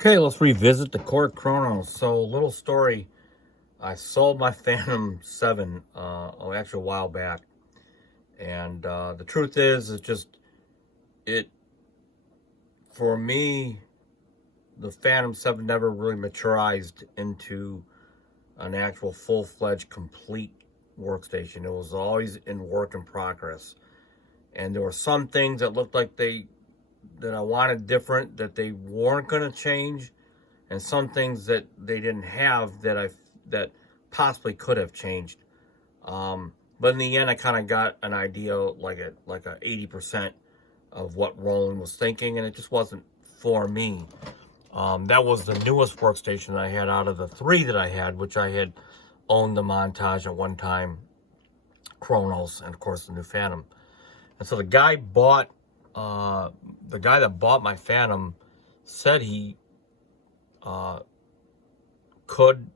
Okay, let's revisit the Korg Kronos. So, little story. I sold my Fantom 7 actually a while back. And the truth is, for me, the Fantom 7 never really maturized into an actual full-fledged, complete workstation. It was always in work in progress. And there were some things that looked like that I wanted different, that they weren't going to change, and some things that they didn't have that possibly could have changed. But in the end, I kind of got an idea, like a 80% of what Roland was thinking, and it just wasn't for me. That was the newest workstation I had out of the three that I had, which I had owned the Montage at one time, Kronos, and of course the new Fantom. And so the guy that bought my Fantom said he could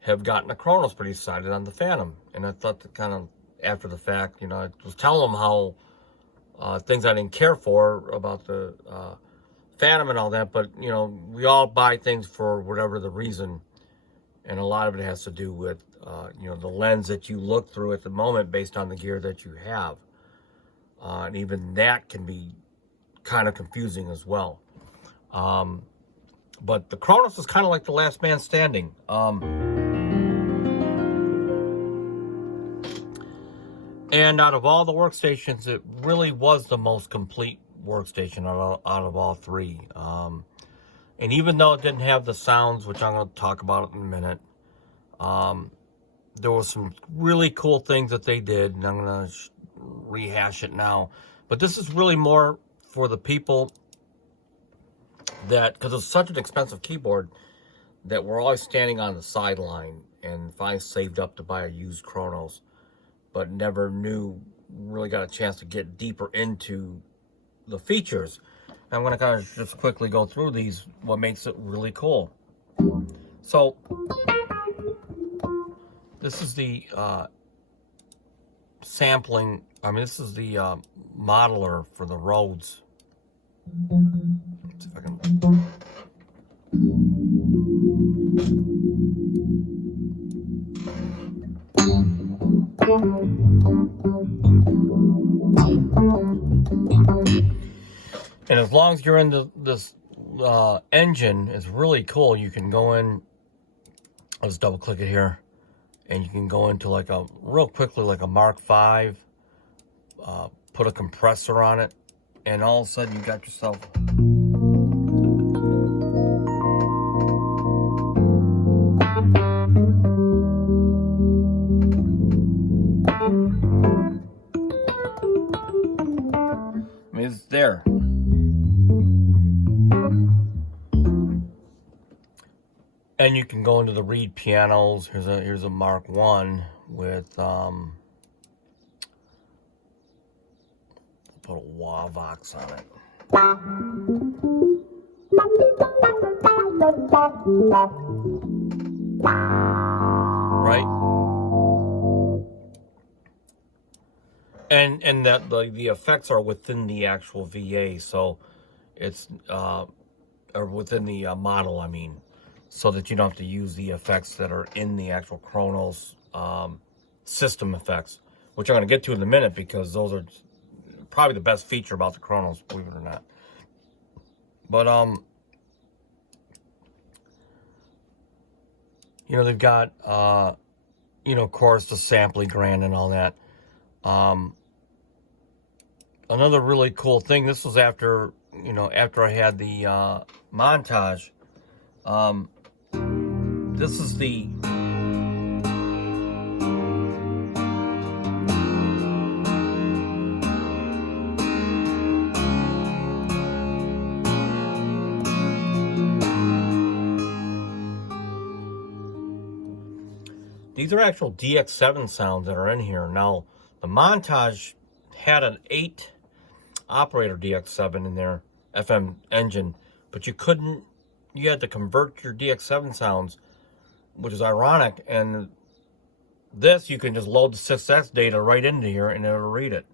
have gotten a Kronos, but he decided on the Fantom. And I thought that kind of after the fact, I was telling him how things I didn't care for about the Fantom and all that, but we all buy things for whatever the reason, and a lot of it has to do with the lens that you look through at the moment based on the gear that you have. And even that can be kind of confusing as well. But the Kronos is kind of like the last man standing. And out of all the workstations, it really was the most complete workstation out of all three. And even though it didn't have the sounds, which I'm going to talk about in a minute, there were some really cool things that they did, and I'm going to rehash it now. But this is really more for the people that, because it's such an expensive keyboard, that we're always standing on the sideline and finally saved up to buy a used Kronos, but never really got a chance to get deeper into the features. I'm going to kind of just quickly go through these, what makes it really cool. So, this is the sampling, this is the modeler for the Rhodes. Let's see if I can... And as long as you're in this engine, it's really cool. You can go in, I'll just double click it here, and you can go into real quickly like a Mark V, put a compressor on it, and all of a sudden you got yourself it's there. And you can go into the reed pianos. Here's a Mark I with put a wah vox on it. Right? And that the effects are within the actual VA, so it's or within the model, so that you don't have to use the effects that are in the actual Kronos system effects, which I'm going to get to in a minute, because those are probably the best feature about the Kronos, believe it or not. But they've got of course the sampling grand and all that. Another really cool thing, this was after I had the Montage. This is the these are actual DX7 sounds that are in here. Now, the Montage had an 8 operator DX7 in there, FM engine, but you had to convert your DX7 sounds, which is ironic. And this, you can just load the 6X data right into here and it'll read it.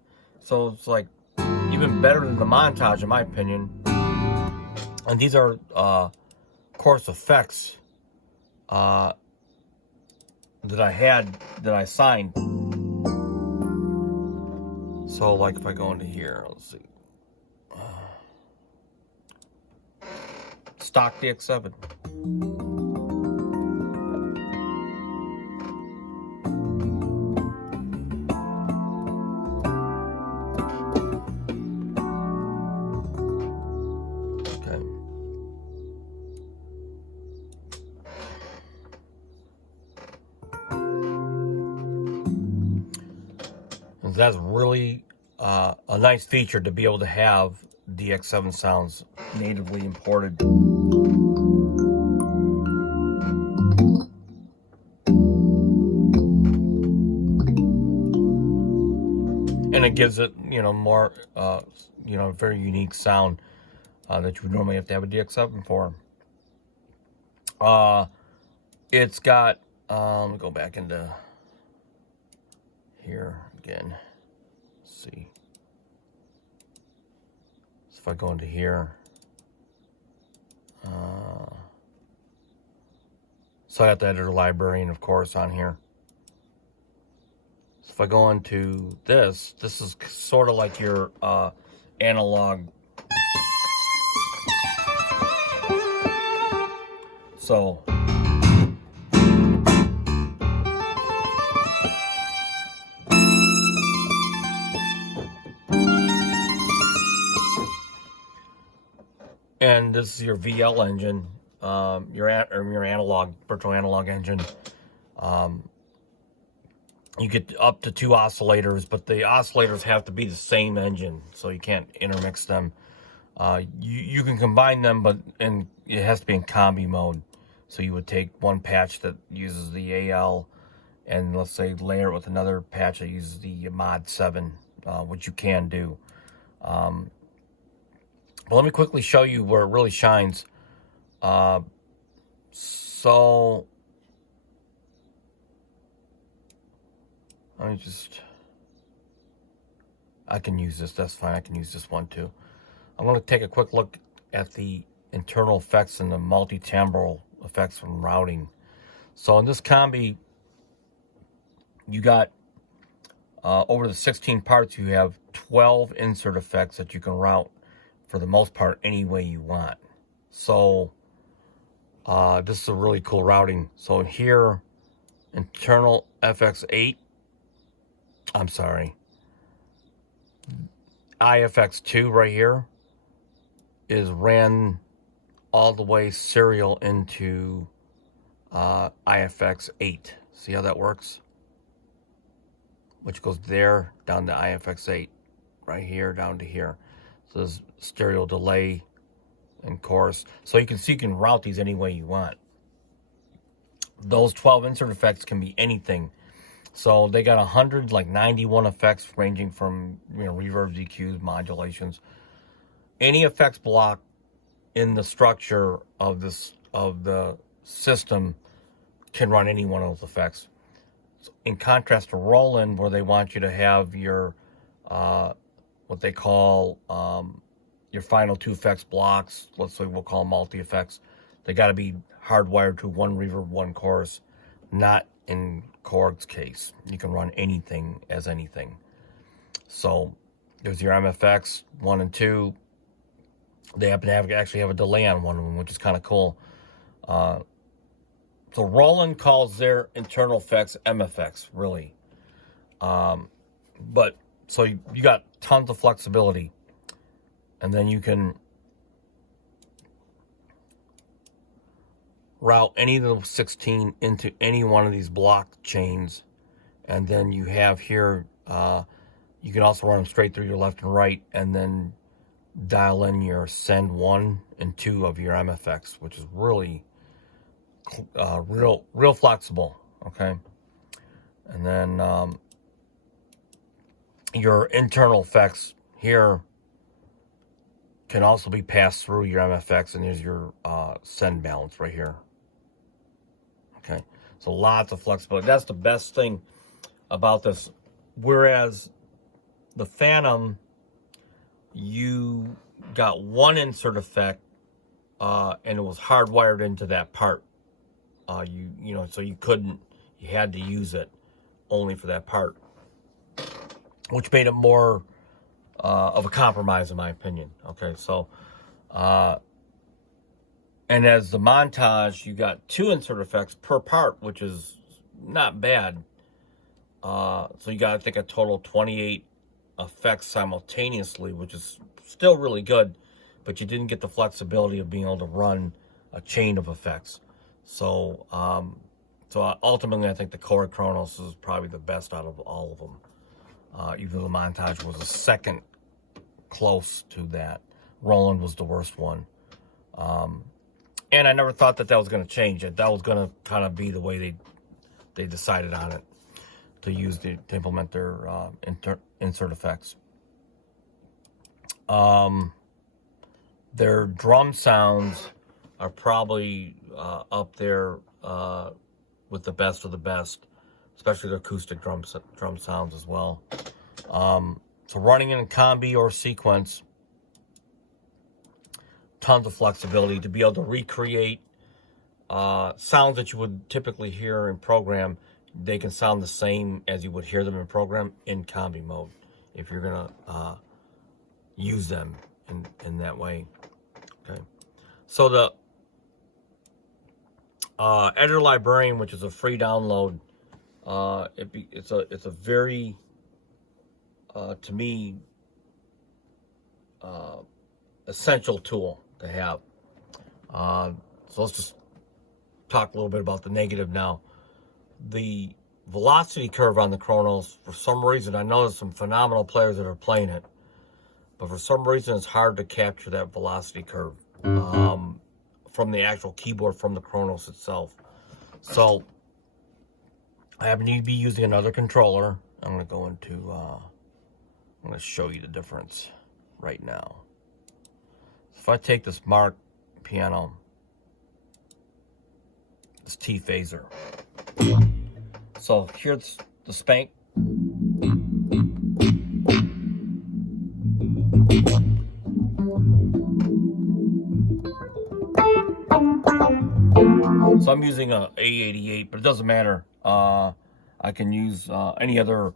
So it's like even better than the Montage, in my opinion. And these are course, effects that I signed. So, like, if I go into here, let's see. Stock DX7. Okay. And that's really a nice feature to be able to have DX7 sounds natively imported. And it gives it, more, very unique sound that you would normally have to have a DX7 for. It's got, let me go back into here again. Let's see. So if I go into here, so I got the editor librarian, of course, on here. So if I go into this is sort of like your analog. So and this is your VL engine, your analog, virtual analog engine. You get up to 2 oscillators, but the oscillators have to be the same engine, so you can't intermix them. You can combine them, but it has to be in combi mode. So you would take one patch that uses the AL, and let's say layer it with another patch that uses the Mod 7, which you can do. Well, let me quickly show you where it really shines. So I can use this, that's fine. I can use this one too. I'm going to take a quick look at the internal effects and the multi-timbral effects from routing. So in this combi, you got over the 16 parts, you have 12 insert effects that you can route for the most part any way you want. So this is a really cool routing. So here, internal FX8, I'm sorry, IFX2 right here is ran all the way serial into IFX8. See how that works? Which goes there down to IFX8, right here down to here. So there's stereo delay and chorus. So you can route these any way you want. Those 12 insert effects can be anything. So they got 91 effects ranging from reverbs, EQs, modulations. Any effects block in the structure of the system can run any one of those effects. So in contrast to Roland, where they want you to have your what they call your final 2 effects blocks, let's say we'll call multi effects. They got to be hardwired to one reverb, one chorus. Not in Korg's case. You can run anything as anything. So there's your MFX 1 and 2. They happen to actually have a delay on one of them, which is kind of cool. So Roland calls their internal effects MFX, really. But so you got tons of flexibility, and then you can route any of the 16 into any one of these block chains, and then you have here you can also run them straight through your left and right, and then dial in your send 1 and 2 of your MFX, which is really real flexible. Okay, and then your internal effects here can also be passed through your MFX, and there's your send balance right here. Okay, so lots of flexibility. That's the best thing about this. Whereas the Fantom, you got one insert effect and it was hardwired into that part. You know, so you had to use it only for that part, which made it more of a compromise, in my opinion. Okay, so, and as the montage, you got 2 insert effects per part, which is not bad. So you got, I think, a total of 28 effects simultaneously, which is still really good, but you didn't get the flexibility of being able to run a chain of effects. So, ultimately, I think the Korg Kronos is probably the best out of all of them. Even though the montage was a second close to that. Roland was the worst one. And I never thought that was going to change it. That was going to kind of be the way they decided on it, to implement their insert effects. Their drum sounds are probably up there with the best of the best, especially the acoustic drum sounds as well. So running in a combi or sequence, tons of flexibility to be able to recreate sounds that you would typically hear in program. They can sound the same as you would hear them in program in combi mode, if you're gonna use them in that way. Okay, so the Editor Librarian, which is a free download, it's a very to me essential tool to have. So let's just talk a little bit about the negative now. The velocity curve on the Kronos, for some reason, I know there's some phenomenal players that are playing it, but for some reason it's hard to capture that velocity curve from the actual keyboard, from the Kronos itself. So I happen to be using another controller. I'm going to go into, I'm going to show you the difference right now. If I take this Mark piano, this T phaser. So here's the spank. So I'm using a A88, but it doesn't matter. I can use any other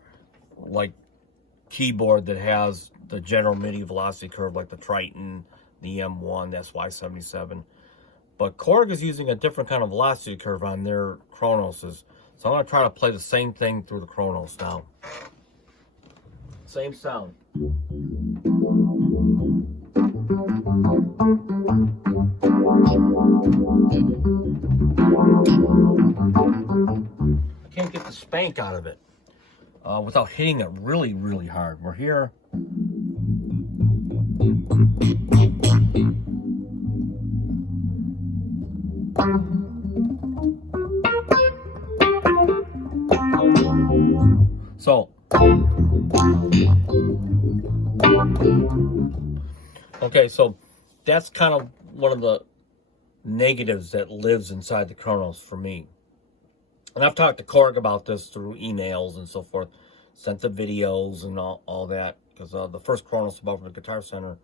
like keyboard that has the general MIDI velocity curve, like the Triton, the M1, the SY77. But Korg is using a different kind of velocity curve on their Kronoses. So I'm going to try to play the same thing through the Kronos now. Same sound. I can't get the spank out of it without hitting it really, really hard. We're here. So, okay, so that's kind of one of the negatives that lives inside the Kronos for me. And I've talked to Korg about this through emails and so forth, sent the videos and all that, because the first Kronos I bought from the Guitar Center,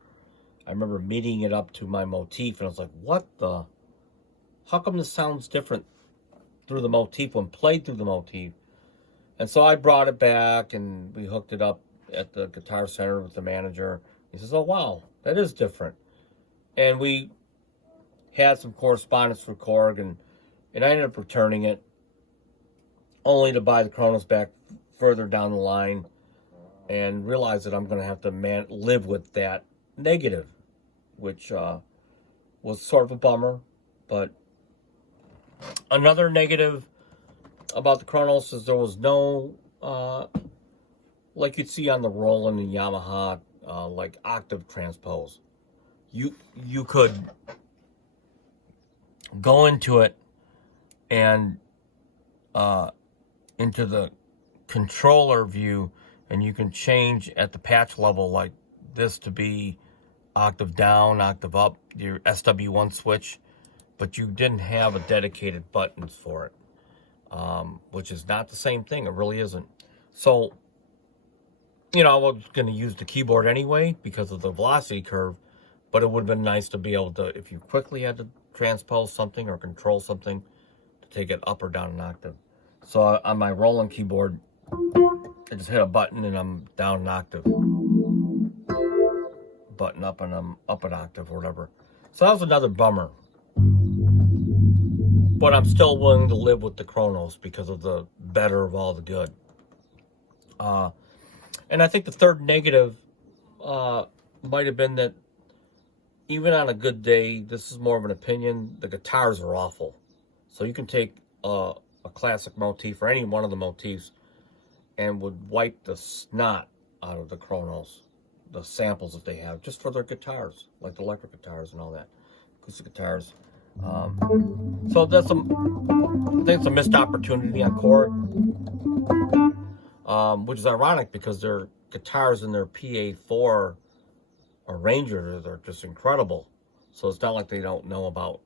I remember meeting it up to my motif, and I was like, how come this sounds different through the motif when played through the motif? And so I brought it back, and we hooked it up at the Guitar Center with the manager. He says, oh, wow, that is different. And we had some correspondence for Korg, and I ended up returning it, only to buy the Kronos back further down the line and realize that I'm going to have to live with that negative, which was sort of a bummer. But another negative about the Kronos is there was no, like you'd see on the Roland and Yamaha, like octave transpose. You could go into it and into the controller view, and you can change at the patch level like this to be octave down, octave up, your SW1 switch, but you didn't have a dedicated buttons for it, which is not the same thing. It really isn't. So, you know, I was going to use the keyboard anyway because of the velocity curve, But it would have been nice to be able to, if you quickly had to transpose something or control something, to take it up or down an octave. So on my Roland keyboard, I just hit a button and I'm down an octave. Button up and I'm up an octave or whatever. So that was another bummer. But I'm still willing to live with the Kronos because of the better of all the good. And I think the third negative might have been that even on a good day, this is more of an opinion, the guitars are awful. So you can take a classic motif or any one of the motifs and would wipe the snot out of the Kronos, the samples that they have, just for their guitars, like the electric guitars and all that, acoustic guitars. So that's I think it's a missed opportunity on Korg, which is ironic because their guitars and their PA4 arrangers are just incredible. So it's not like they don't know about,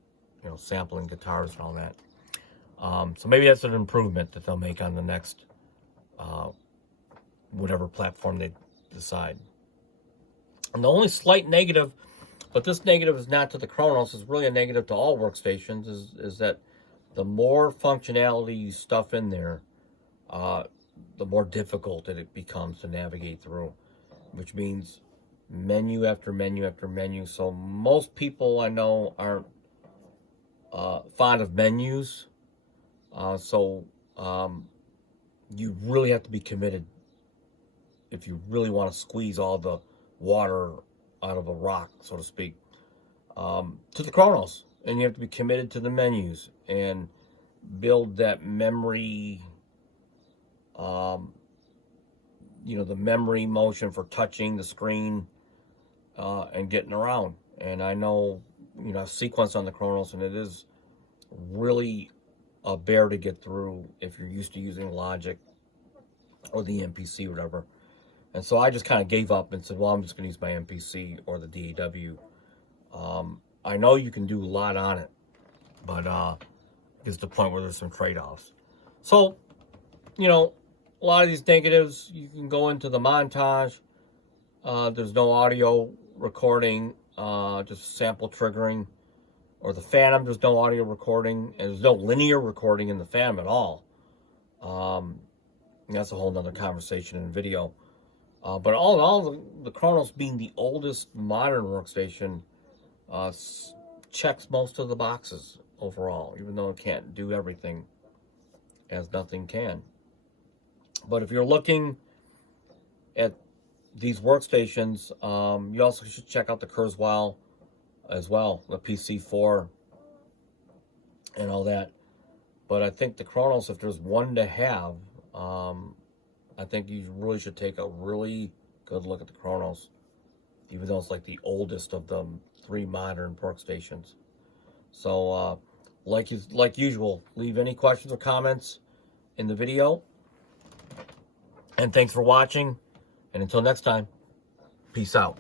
you know, sampling guitars and all that. So maybe that's an improvement that they'll make on the next whatever platform they decide. And the only slight negative, but this negative is not to the Kronos, it's really a negative to all workstations, is that the more functionality you stuff in there, the more difficult it becomes to navigate through, which means menu after menu after menu. So most people I know aren't fond of menus. You really have to be committed if you really want to squeeze all the water out of a rock, so to speak, to the Kronos. And you have to be committed to the menus and build that memory, the memory motion for touching the screen and getting around. And I know, I've sequenced on the Kronos, and it is really a bear to get through if you're used to using Logic or the MPC or whatever. And so I just kind of gave up and said, well, I'm just going to use my MPC or the DAW. I know you can do a lot on it, but it gets to the point where there's some trade-offs. So, a lot of these negatives, you can go into the montage. There's no audio recording, just sample triggering. Or the Fantom, there's no audio recording, and there's no linear recording in the Fantom at all. That's a whole nother conversation in video. But all in all, the Kronos being the oldest modern workstation checks most of the boxes overall, even though it can't do everything, as nothing can. But if you're looking at these workstations, you also should check out the Kurzweil as well, the PC4 and all that. But I think the Kronos, if there's one to have, I think you really should take a really good look at the Kronos, even though it's like the oldest of the 3 modern workstations. So, like usual, leave any questions or comments in the video. And thanks for watching. And until next time, peace out.